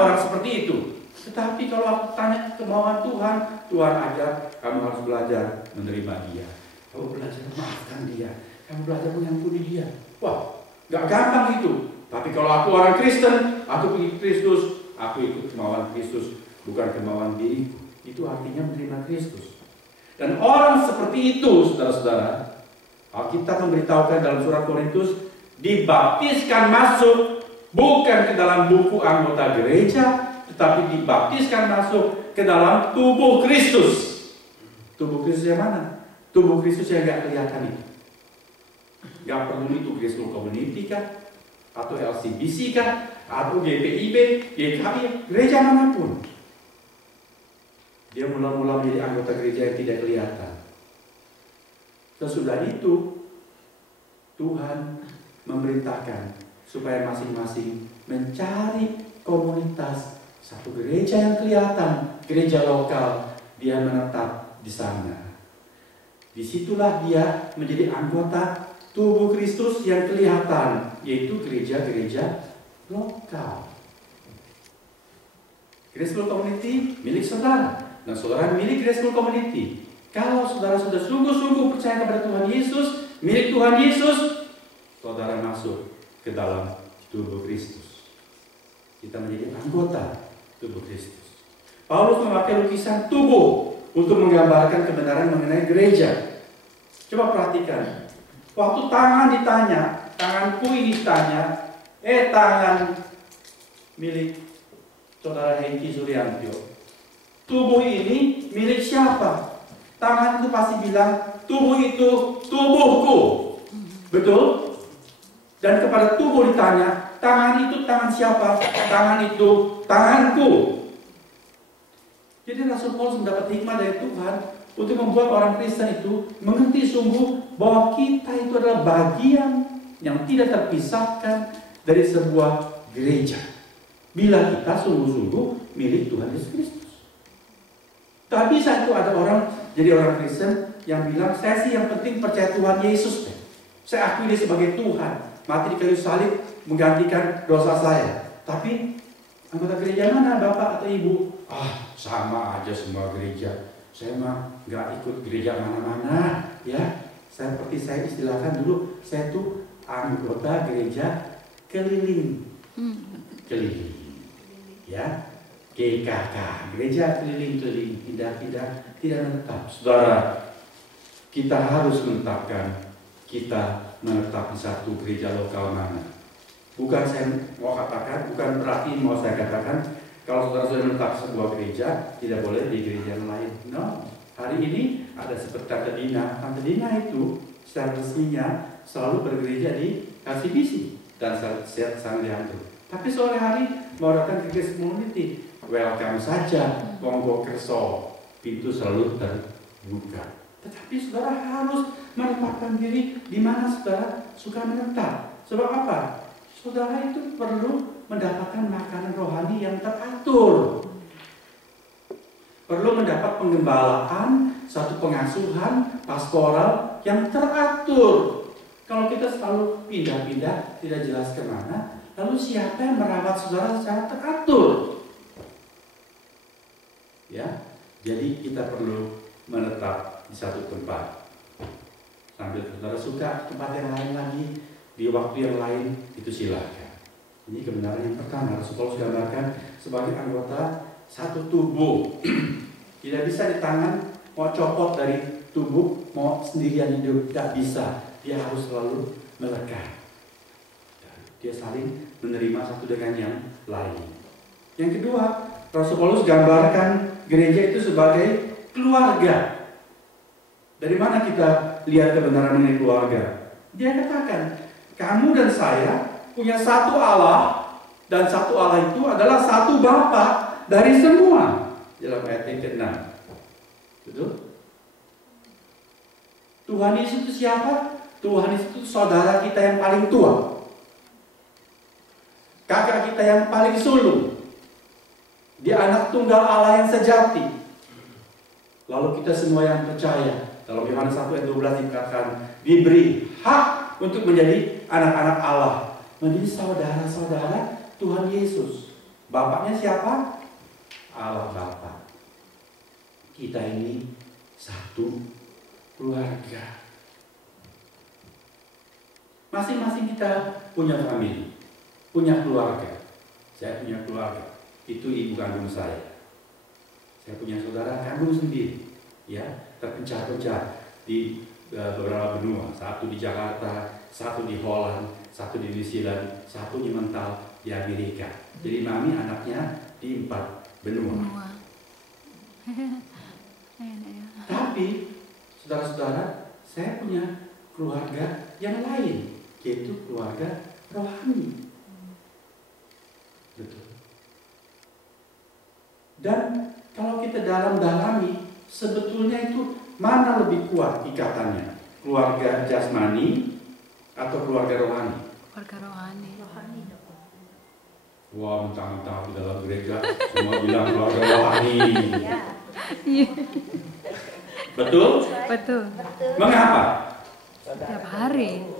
orang seperti itu. Tetapi kalau aku tanya kemauan Tuhan, Tuhan ajar kamu harus belajar menerima dia. Kamu belajar memaafkan dia. Kamu belajar mengampuni dia. Wah, gak gampang itu. Tapi kalau aku orang Kristen, aku ikut Kristus, aku ikut kemauan Kristus, bukan kemauan diriku. Itu artinya menerima Kristus. Dan orang seperti itu, saudara-saudara, Alkitab memberitahukan dalam surat Korintus, dibaptiskan masuk bukan ke dalam buku anggota gereja, tetapi dibaptiskan masuk ke dalam tubuh Kristus. Tubuh Kristus yang mana? Tubuh Kristus yang gak kelihatan itu. Gak perlu itu Grace Community kah? Atau LCBC kah? Atau GPIB, GKI, gereja manapun. Dia mula-mula menjadi anggota gereja yang tidak kelihatan. Sesudah itu, Tuhan memerintahkan supaya masing-masing mencari komunitas satu gereja yang kelihatan, gereja lokal. Dia menetap di sana. Disitulah dia menjadi anggota tubuh Kristus yang kelihatan, yaitu gereja-gereja lokal. Grace Community milik saudara, dan saudara milik Grace Community. Kalau saudara sudah sungguh-sungguh percaya kepada Tuhan Yesus, milik Tuhan Yesus, saudara masuk ke dalam tubuh Kristus. Kita menjadi anggota tubuh Kristus. Paulus memakai lukisan tubuh untuk menggambarkan kebenaran mengenai gereja. Coba perhatikan. Waktu tangan ditanya, tanganku ini ditanya, tangan milik saudara Hengki Suryantio. Tubuh ini milik siapa? Tangan itu pasti bilang, tubuh itu tubuhku. Betul? Dan kepada tubuh ditanya, tangan itu tangan siapa? Tangan itu tanganku. Jadi Rasul Paulus mendapat hikmah dari Tuhan untuk membuat orang Kristen itu mengerti sungguh bahwa kita itu adalah bagian yang tidak terpisahkan dari sebuah gereja. Bila kita sungguh-sungguh milik Tuhan Yesus Kristus. Tak bisa itu ada orang jadi orang Kristen yang bilang, saya sih yang penting percaya Tuhan Yesus. Saya akui dia sebagai Tuhan. Mati di kayu salib menggantikan dosa saya. Tapi anggota gereja mana Bapak atau Ibu? Sama aja semua gereja. Saya mah nggak ikut gereja mana-mana, ya. Seperti saya istilahkan dulu, saya tuh anggota gereja keliling, ya. GKK, gereja keliling-keliling, tidak menetap. Saudara, kita harus menetapkan. Kita menetap di satu gereja lokal mana. Bukan saya mau katakan, bukan berarti mau saya katakan kalau saudara sudah menetap sebuah gereja tidak boleh di gereja yang lain. No, hari ini ada seperti Tante Dina. Tante Dina itu secara resminya selalu bergereja di LCBC dan San Leandro. Tapi sore hari mau datang ke Grace Community, welcome saja, monggo kerso, pintu selalu terbuka. Tetapi saudara harus menempatkan diri di mana saudara suka menetap. Sebab apa? Saudara itu perlu mendapatkan makanan rohani yang teratur. Perlu mendapat penggembalaan, satu pengasuhan pastoral yang teratur. Kalau kita selalu pindah-pindah, tidak jelas kemana, lalu siapa yang merawat saudara secara teratur? Ya, jadi kita perlu menetap di satu tempat. Sambil saudara suka tempat yang lain lagi, di waktu yang lain, itu silakan. Ini kebenaran yang pertama, Rasul Paulus gambarkan sebagai anggota satu tubuh. Tidak bisa di tangan, mau copot dari tubuh, mau sendirian hidup, tidak bisa. Dia harus selalu melekat. Dia saling menerima satu dengan yang lain. Yang kedua, Rasul Paulus gambarkan gereja itu sebagai keluarga. Dari mana kita lihat kebenaran mengenai keluarga? Dia katakan, kamu dan saya punya satu Allah, dan satu Allah itu adalah satu Bapa dari semua. Dalam ayat yang ke-6. Betul? Tuhan Yesus itu siapa? Tuhan Yesus itu saudara kita yang paling tua. Kakak kita yang paling sulung. Dia anak tunggal Allah yang sejati. Lalu kita semua yang percaya. Dalam Yohanes 1 ayat 12 dikatakan, diberi hak untuk menjadi anak-anak Allah, menjadi saudara-saudara Tuhan Yesus. Bapaknya siapa? Allah Bapa. Kita ini satu keluarga. Masing-masing kita punya famili, punya keluarga. Saya punya keluarga, itu ibu kandung saya. Saya punya saudara kandung sendiri, ya, terpencar-pencar di beberapa benua. Satu di Jakarta, satu di Holland, satu di New Zealand, satu di mental di Amerika. Jadi mami anaknya di 4 benua. Tapi saudara-saudara, saya punya keluarga yang lain, yaitu keluarga rohani. Betul. Dan kalau kita dalami, sebetulnya itu mana lebih kuat ikatannya? Keluarga jasmani atau keluarga rohani? Keluarga rohani. Wah, mentang-mentang di dalam gereja semua bilang keluarga rohani. Betul? Betul. Mengapa? Setiap hari.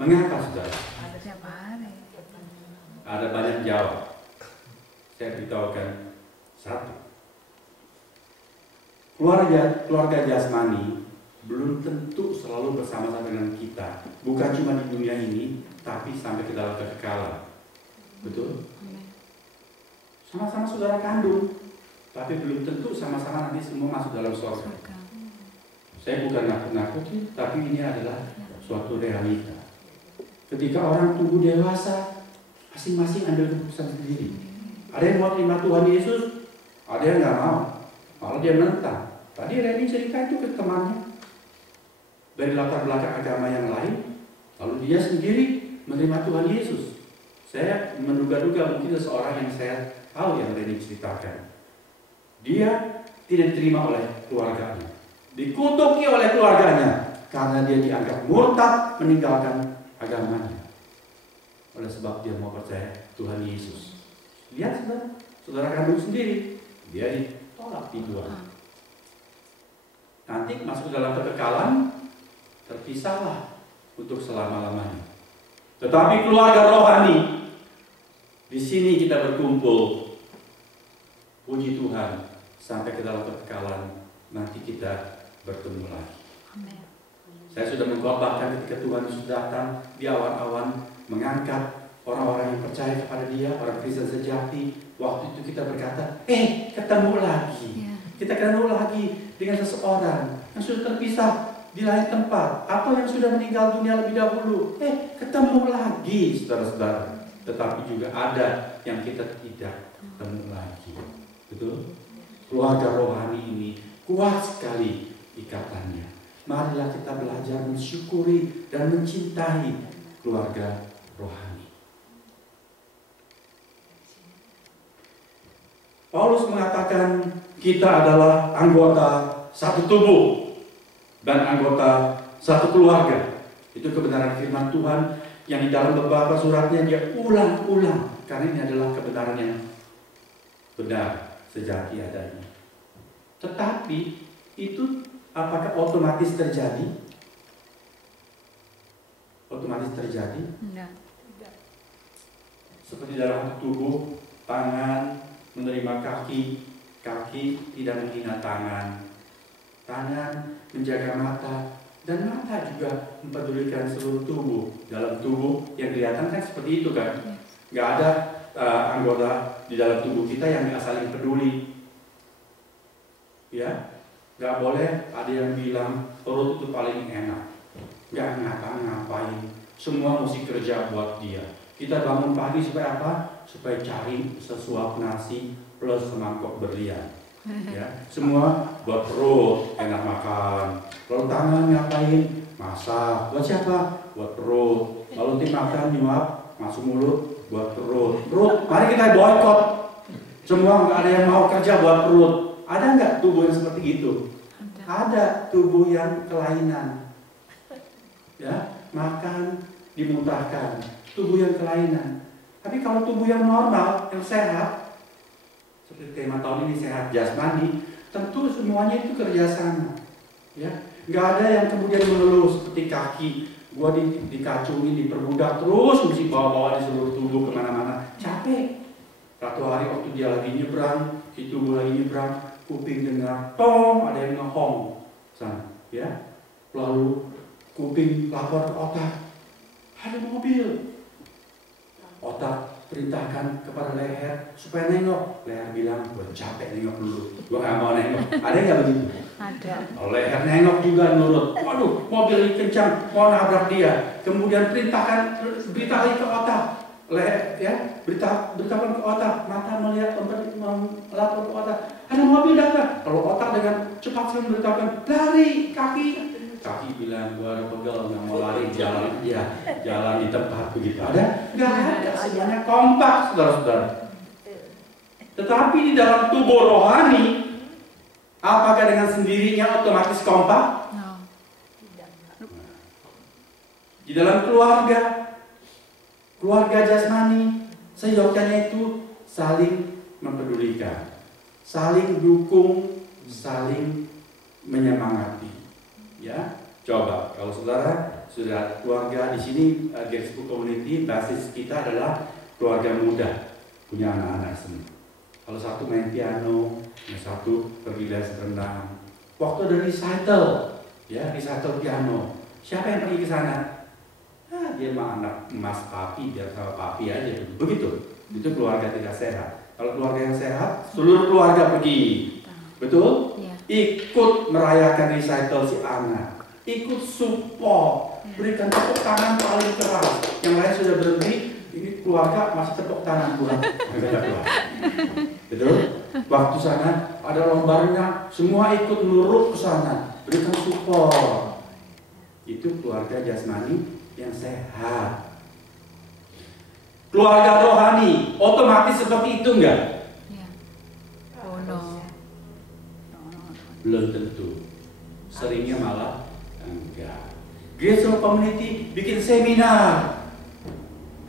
Mengapa, saudara? Setiap hari. Ada banyak jawab. Saya beritahukan satu. Keluarga jasmani belum tentu selalu bersama-sama dengan kita. Bukan cuma di dunia ini, tapi sampai ke dalam kekekalan. Betul? Sama-sama saudara kandung, tapi belum tentu sama-sama nanti semua masuk dalam surga. Saya bukan nakut-nakutin, tapi ini adalah suatu realita. Ketika orang tumbuh dewasa, masing-masing ambil keputusan sendiri. Ada yang mau terima Tuhan Yesus, ada yang nggak mau, malah dia menentang. Tadi Reni cerita itu ke temannya dari latar belakang agama yang lain, lalu dia sendiri menerima Tuhan Yesus. Saya menduga-duga mungkin seseorang yang saya tahu yang Reni ceritakan. Dia tidak diterima oleh keluarganya, dikutuki oleh keluarganya karena dia dianggap murtad meninggalkan agamanya. Oleh sebab dia mau percaya Tuhan Yesus. Lihat saudara kandung sendiri, dia ditolak, dibuang. Nanti masuk dalam kekekalan, terpisahlah untuk selama-lamanya. Tetapi keluarga rohani, di sini kita berkumpul, puji Tuhan, sampai ke dalam kekekalan, nanti kita bertemu lagi. Amin. Saya sudah mengkhotbahkan ketika Tuhan Yesus datang di awan-awan, mengangkat orang-orang yang percaya kepada Dia, orang Kristen sejati. Waktu itu kita berkata, ketemu lagi. Kita ketemu lagi dengan seseorang yang sudah terpisah di lain tempat, atau yang sudah meninggal dunia lebih dahulu. Ketemu lagi, saudara-saudara. Tetapi juga ada yang kita tidak ketemu lagi. Betul? Keluarga rohani ini kuat sekali ikatannya. Marilah kita belajar mensyukuri dan mencintai keluarga rohani. Paulus mengatakan kita adalah anggota satu tubuh dan anggota satu keluarga. Itu kebenaran firman Tuhan yang di dalam beberapa suratnya dia ulang-ulang, karena ini adalah kebenaran yang benar, sejati adanya. Tetapi itu apakah otomatis terjadi? Otomatis terjadi? Enggak. Seperti dalam tubuh, tangan menerima kaki, kaki tidak menghina tangan, tangan menjaga mata, dan mata juga mempedulikan seluruh tubuh. Dalam tubuh yang kelihatan kan seperti itu kan? Nggak ada anggota di dalam tubuh kita yang nggak saling peduli. Ya, nggak boleh ada yang bilang perut itu paling enak, nggak ngapa-ngapain, semua mesti kerja buat dia. Kita bangun pagi supaya apa? Supaya cari sesuap nasi plus semangkok berlian. Ya, semua buat perut, enak makan. Lalu tangan ngapain? Masak. Buat siapa? Buat perut. Lalu tim makan nyuap, masuk mulut, buat perut. Perut, mari kita boykot. Semua nggak ada yang mau kerja buat perut. Ada nggak tubuh yang seperti itu? Ada tubuh yang kelainan. Ya, makan, dimuntahkan. Tubuh yang kelainan. Tapi kalau tubuh yang normal, yang sehat, seperti tema tahun ini sehat jasmani, tentu semuanya itu kerjasama. Ya, nggak ada yang kemudian mengeluh seperti kaki, gua dikacungin, diperbudak terus, mesti bawa-bawa di seluruh tubuh kemana-mana, capek. Satu hari waktu dia lagi nyebrang, itu lagi nyebrang, kuping dengar tong, ada yang ngehong, ya. Lalu kuping lapor ke otak, ada mobil. Otak perintahkan kepada leher supaya nengok. Leher bilang, gue capek nengok dulu, gue gak mau nengok. Ada nggak begitu? Ada. Leher nengok juga nurut. Waduh, mobil ini kencang, mau nabrak dia. Kemudian perintahkan, berita lagi ke otak. Leher, ya, beritakan ke otak. Mata melihat, melapor ke otak. Ada mobil datang. Kalau otak dengan cepat sekali memberitakan, lari, kaki bilang, gua ada pegel, nggak mau lari, jalan di tempat begitu. Ada? Nggak ada, semuanya kompak, saudara-saudara. Tetapi di dalam tubuh rohani, apakah dengan sendirinya otomatis kompak? No. Di dalam keluarga jasmani, seyogyanya itu saling mempedulikan, saling dukung, saling menyemangati. Ya, coba kalau saudara sudah keluarga di sini, Gersku Community, basis kita adalah keluarga muda, punya anak-anak semua. Kalau satu main piano, yang satu pergi les renang. Waktu ada recital, ya recital piano, siapa yang pergi ke sana? Dia mah anak emas papi, biar sama papi aja. Begitu, itu keluarga tidak sehat. Kalau keluarga yang sehat, seluruh keluarga pergi. Betul? Iya. Ikut merayakan recital si anak, ikut support, berikan tepuk tangan paling keras. Yang lain sudah berhenti, ini keluarga masih tepuk tangan pulang. Betul? Waktu sana ada lomba renang, semua ikut nurut ke sana, berikan support. Itu keluarga jasmani yang sehat. Keluarga rohani otomatis seperti itu enggak? Iya. Oh no. Belum tentu. Seringnya malah enggak. Grace Community bikin seminar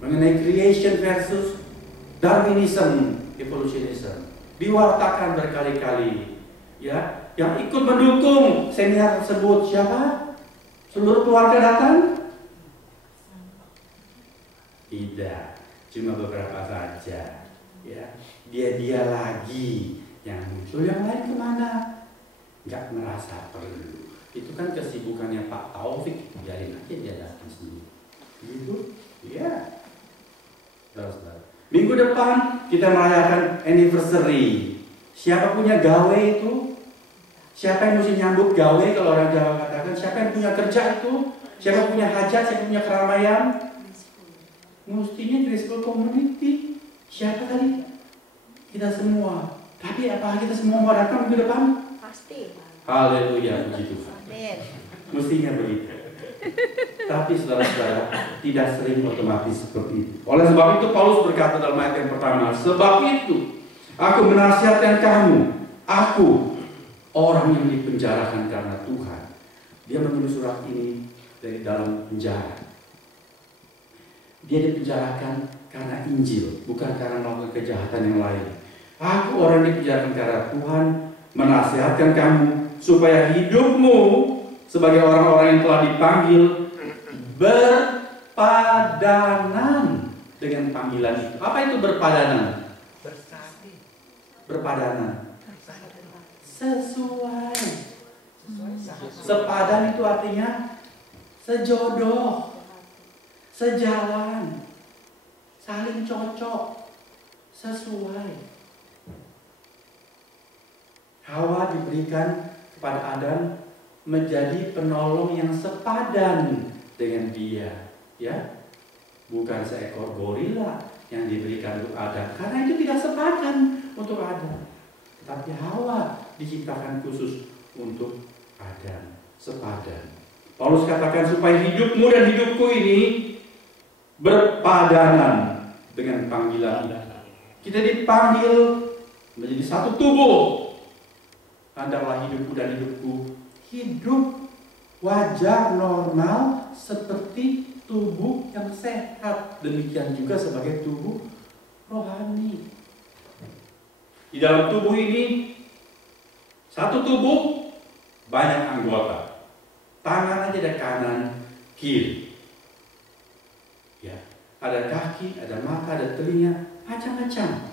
mengenai creation versus Darwinism, evolutionism. Diwartakan berkali-kali. Ya, yang ikut mendukung seminar tersebut siapa? Seluruh keluarga datang? Tidak, cuma beberapa saja. Ya, dia lagi yang muncul, yang lain kemana? Nggak merasa perlu. Itu kan kesibukannya Pak Taufik, biarin aja dia datang sendiri. Gitu, ya. Saudara-saudara. Minggu depan kita merayakan anniversary. Siapa punya gawe itu? Siapa yang mesti nyambut gawe kalau orang Jawa katakan? Siapa yang punya kerja itu? Siapa punya hajat? Siapa punya keramaian? Mestinya Grace Community. Siapa tadi? Kita semua. Tapi apakah kita semua mau datang minggu depan? Pasti. Haleluya, puji Tuhan. Amin. Mestinya begitu. Tapi saudara-saudara, tidak sering otomatis seperti itu. Oleh sebab itu Paulus berkata dalam ayat yang pertama, sebab itu aku menasihatkan kamu, aku orang yang dipenjarakan karena Tuhan. Dia menulis surat ini dari dalam penjara. Dia dipenjarakan karena Injil, bukan karena melakukan kejahatan yang lain. Aku orang yang dipenjarakan karena Tuhan, menasihatkan kamu supaya hidupmu sebagai orang-orang yang telah dipanggil berpadanan dengan panggilan itu. Apa itu berpadanan? Berpadanan. Sesuai. Sepadan itu artinya sejodoh, sejalan, saling cocok, sesuai. Hawa diberikan kepada Adam menjadi penolong yang sepadan dengan dia, ya, bukan seekor gorila yang diberikan untuk Adam, karena itu tidak sepadan untuk Adam. Tapi Hawa diciptakan khusus untuk Adam, sepadan. Paulus katakan supaya hidupmu dan hidupku ini berpadanan dengan panggilan. Kita dipanggil menjadi satu tubuh. Hendaklah hidupku dan hidupku hidup wajar, normal, seperti tubuh yang sehat. Demikian juga sebagai tubuh rohani. Di dalam tubuh ini, satu tubuh, banyak anggota. Tangan aja ada kanan, kiri. Ya, ada kaki, ada mata, ada telinga, macam-macam.